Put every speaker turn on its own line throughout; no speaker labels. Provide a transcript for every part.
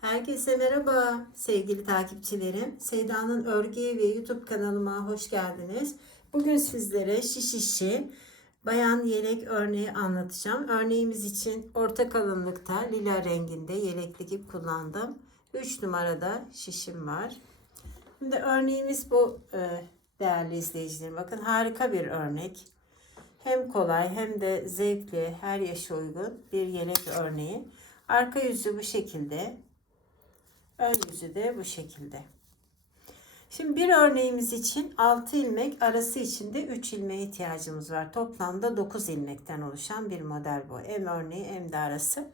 Herkese merhaba sevgili takipçilerim. Seyda'nın Örgü ve YouTube kanalıma hoş geldiniz. Bugün sizlere şiş işi bayan yelek örneği anlatacağım. Örneğimiz için orta kalınlıkta lila renginde yeleklik ip kullandım. 3 numarada şişim var. Şimdi örneğimiz bu e, değerli izleyicilerim. Bakın harika bir örnek. Hem kolay hem de zevkli, her yaşa uygun bir yelek örneği. Arka yüzü bu şekilde. Ön yüzü de bu şekilde. Şimdi bir örneğimiz için 6 ilmek arası için de 3 ilmeğe ihtiyacımız var. Toplamda 9 ilmekten oluşan bir model bu. Hem örneği hem de arası.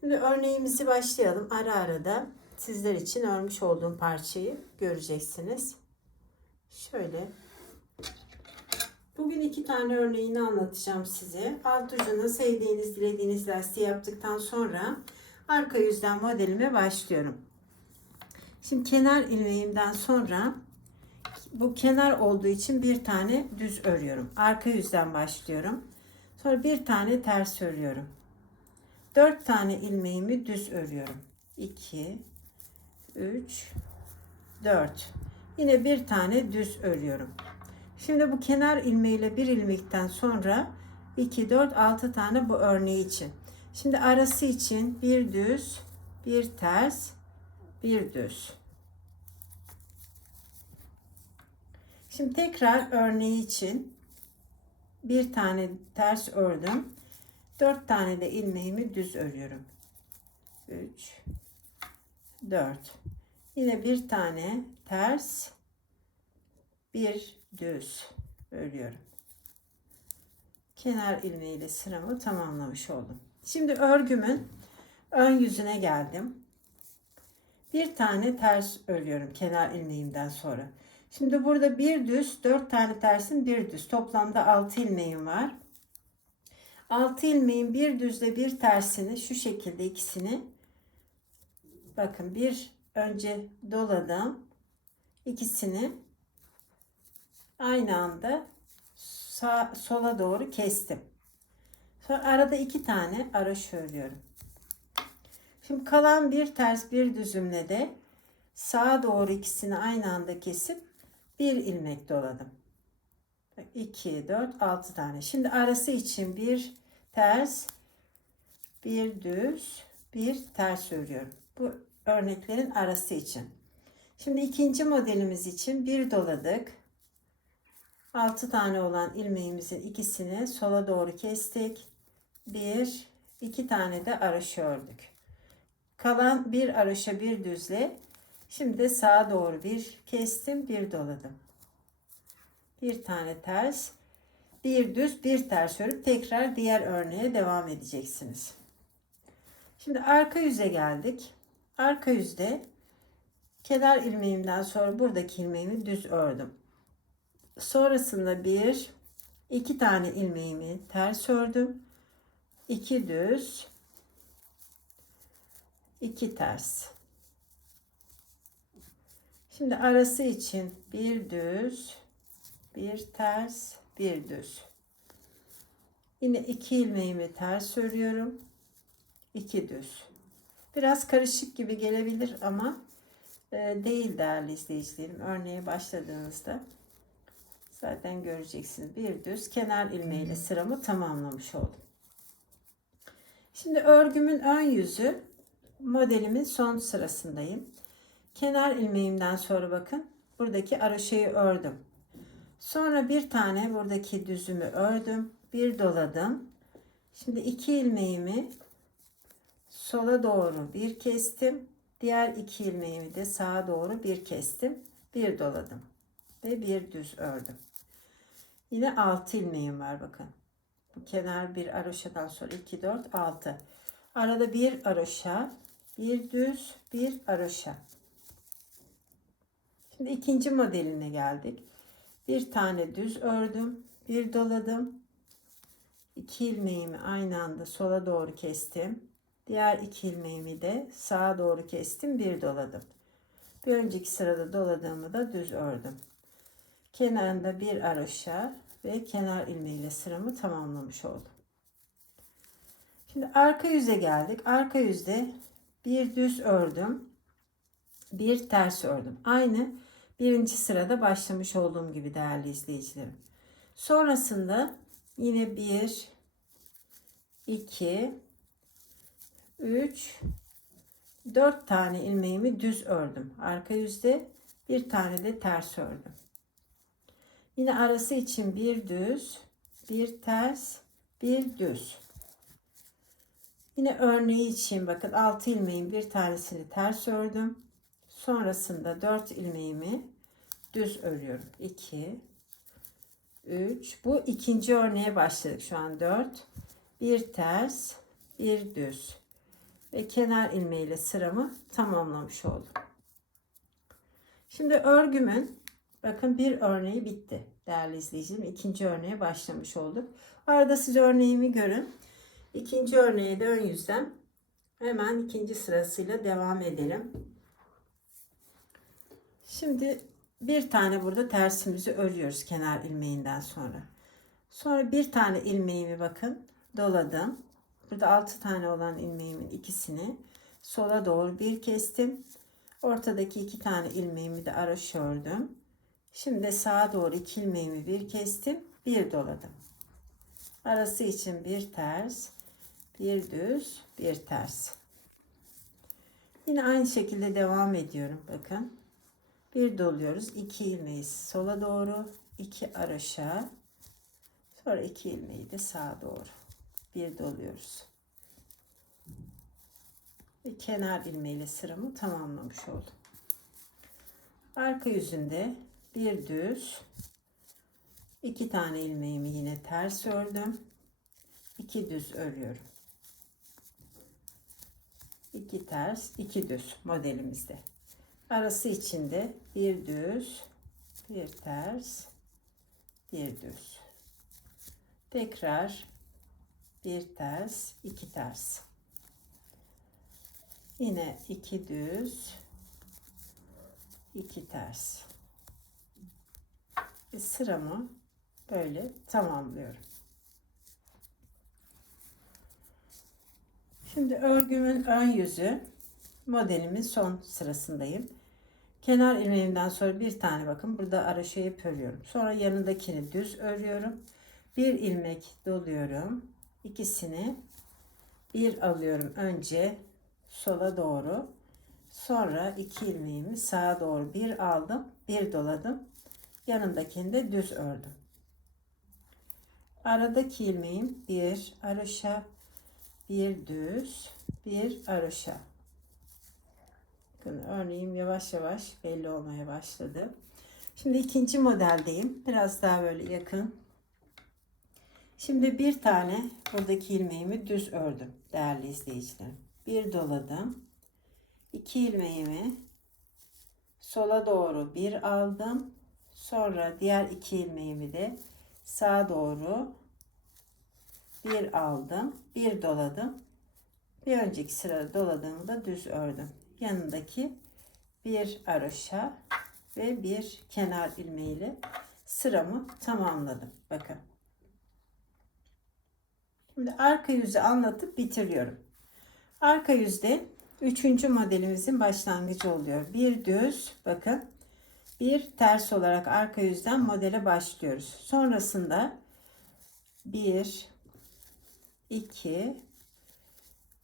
Şimdi örneğimizi başlayalım. Ara ara sizler için örmüş olduğum parçayı göreceksiniz. Şöyle. Bugün iki tane örneğini anlatacağım size. Alt ucuna sevdiğiniz, dilediğiniz lastiği yaptıktan sonra arka yüzden modelime başlıyorum. Şimdi kenar ilmeğimden sonra bu kenar olduğu için bir tane düz örüyorum. Arka yüzden başlıyorum. Sonra bir tane ters örüyorum. Dört tane ilmeğimi düz örüyorum. 2 3 4 Yine bir tane düz örüyorum. Şimdi bu kenar ilmeğiyle bir ilmekten sonra 2 4 6 tane bu örneği için. Şimdi arası için bir düz, bir ters, bir düz. Şimdi tekrar örneği için bir tane ters ördüm. Dört tane de ilmeğimi düz örüyorum. 3 4 Yine bir tane ters bir düz örüyorum. Kenar ilmeğiyle sıramı tamamlamış oldum. Şimdi örgümün ön yüzüne geldim. Bir tane ters örüyorum kenar ilmeğimden sonra. Şimdi burada bir düz, dört tane tersin bir düz. Toplamda altı ilmeğim var. Altı ilmeğin bir düzle bir tersini şu şekilde ikisini bakın bir önce doladım. ikisini aynı anda sağ, sola doğru kestim. Sonra arada iki tane araş örüyorum. Şimdi kalan bir ters bir düzümle de sağa doğru ikisini aynı anda kesip bir ilmek doladım. 2, 4, 6 tane. Şimdi arası için bir ters, bir düz, bir ters örüyorum. Bu örneklerin arası için. Şimdi ikinci modelimiz için bir doladık. 6 tane olan ilmeğimizin ikisini sola doğru kestik. Bir, iki tane de araş ördük. Kalan bir araşa bir düzle. Şimdi sağa doğru bir kestim, bir doladım. Bir tane ters, bir düz, bir ters örüp tekrar diğer örneğe devam edeceksiniz. Şimdi arka yüze geldik. Arka yüzde kenar ilmeğimden sonra buradaki ilmeğimi düz ördüm. Sonrasında bir, iki tane ilmeğimi ters ördüm. 2 düz, 2 ters. Şimdi arası için bir düz, bir ters, bir düz. Yine iki ilmeğimi ters örüyorum. 2 düz. Biraz karışık gibi gelebilir ama e, değil değerli izleyicilerim. Örneğe başladığınızda zaten göreceksiniz. Bir düz kenar ilmeğiyle sıramı tamamlamış oldum. Şimdi örgümün ön yüzü modelimin son sırasındayım. Kenar ilmeğimden sonra bakın buradaki araşayı ördüm. Sonra bir tane buradaki düzümü ördüm. Bir doladım. Şimdi iki ilmeğimi sola doğru bir kestim. Diğer iki ilmeğimi de sağa doğru bir kestim. Bir doladım. Ve bir düz ördüm. Yine altı ilmeğim var bakın. Bu kenar bir aroşadan sonra 2, 4, 6. Arada bir aroşa, bir düz, bir aroşa. Şimdi ikinci modeline geldik. Bir tane düz ördüm, bir doladım. İki ilmeğimi aynı anda sola doğru kestim. Diğer iki ilmeğimi de sağa doğru kestim, bir doladım. Bir önceki sırada doladığımı da düz ördüm. Kenarında bir aroşa, ve kenar ilmeğiyle sıramı tamamlamış oldum. Şimdi arka yüze geldik. Arka yüzde bir düz ördüm. Bir ters ördüm. Aynı birinci sırada başlamış olduğum gibi değerli izleyicilerim. Sonrasında yine bir, iki, üç, dört tane ilmeğimi düz ördüm. Arka yüzde bir tane de ters ördüm. Yine arası için bir düz, bir ters, bir düz. Yine örneği için bakın 6 ilmeğin bir tanesini ters ördüm. Sonrasında 4 ilmeğimi düz örüyorum. 2 3 bu ikinci örneğe başladık şu an 4 bir ters bir düz ve kenar ilmeğiyle sıramı tamamlamış oldum. Şimdi örgümün bakın bir örneği bitti değerli izleyicilerim. ikinci örneğe başlamış olduk. Arada siz örneğimi görün. İkinci örneğe de ön yüzden hemen ikinci sırasıyla devam edelim. Şimdi bir tane burada tersimizi örüyoruz kenar ilmeğinden sonra. Sonra bir tane ilmeğimi bakın doladım. Burada altı tane olan ilmeğimin ikisini sola doğru bir kestim. Ortadaki iki tane ilmeğimi de araş ördüm. Şimdi sağa doğru iki ilmeğimi bir kestim. Bir doladım. Arası için bir ters, bir düz, bir ters. Yine aynı şekilde devam ediyorum. Bakın. Bir doluyoruz. iki ilmeği sola doğru, iki araşa. Sonra iki ilmeği de sağa doğru. Bir doluyoruz. Ve kenar ilmeğiyle sıramı tamamlamış oldum. Arka yüzünde bir düz, iki tane ilmeğimi yine ters ördüm. iki düz örüyorum. 2 ters, 2 düz modelimizde. Arası içinde bir düz, bir ters, bir düz. Tekrar bir ters, iki ters. Yine iki düz, iki ters. Ve sıramı böyle tamamlıyorum. Şimdi örgümün ön yüzü modelimin son sırasındayım. Kenar ilmeğimden sonra bir tane bakın burada araşa ip örüyorum. Sonra yanındakini düz örüyorum. Bir ilmek doluyorum. İkisini bir alıyorum önce sola doğru. Sonra iki ilmeğimi sağa doğru bir aldım. Bir doladım. Yanındakini de düz ördüm. Aradaki ilmeğim bir araşa bir düz, bir aroşa. Bakın örneğim yavaş yavaş belli olmaya başladı. Şimdi ikinci modeldeyim. Biraz daha böyle yakın. Şimdi bir tane buradaki ilmeğimi düz ördüm değerli izleyicilerim. Bir doladım. İki ilmeğimi sola doğru bir aldım. Sonra diğer iki ilmeğimi de sağa doğru bir aldım bir doladım bir önceki sırada doladığımda düz ördüm yanındaki bir aroşa ve bir kenar ilmeğiyle sıramı tamamladım. Bakın. Şimdi arka yüzü anlatıp bitiriyorum. Arka yüzde üçüncü modelimizin başlangıcı oluyor. Bir düz bakın. Bir ters olarak arka yüzden modele başlıyoruz. Sonrasında bir 2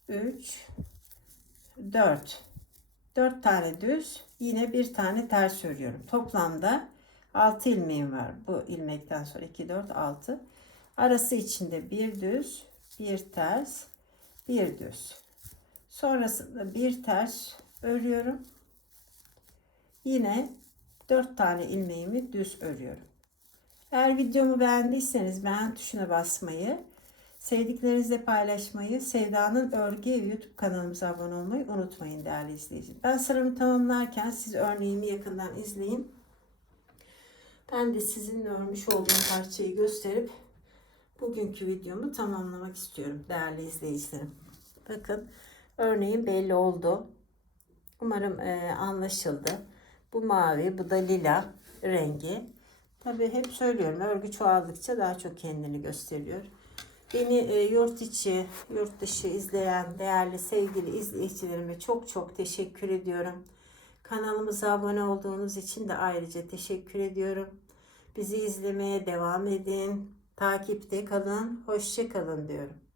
3 4 4 tane düz yine bir tane ters örüyorum. Toplamda 6 ilmeğim var. Bu ilmekten sonra 2 4 6. Arası içinde bir düz, bir ters, bir düz. Sonrasında bir ters örüyorum. Yine 4 tane ilmeğimi düz örüyorum. Eğer videomu beğendiyseniz beğen tuşuna basmayı Sevdiklerinizle paylaşmayı, Sevda'nın Örgü YouTube kanalımıza abone olmayı unutmayın değerli izleyiciler. Ben sıramı tamamlarken siz örneğimi yakından izleyin. Ben de sizin örmüş olduğum parçayı gösterip bugünkü videomu tamamlamak istiyorum değerli izleyicilerim. Bakın örneğin belli oldu. Umarım e, anlaşıldı. Bu mavi, bu da lila rengi. Tabi hep söylüyorum örgü çoğaldıkça daha çok kendini gösteriyor. Beni e, yurt içi, yurt dışı izleyen değerli sevgili izleyicilerime çok çok teşekkür ediyorum. Kanalımıza abone olduğunuz için de ayrıca teşekkür ediyorum. Bizi izlemeye devam edin. Takipte kalın. Hoşça kalın diyorum.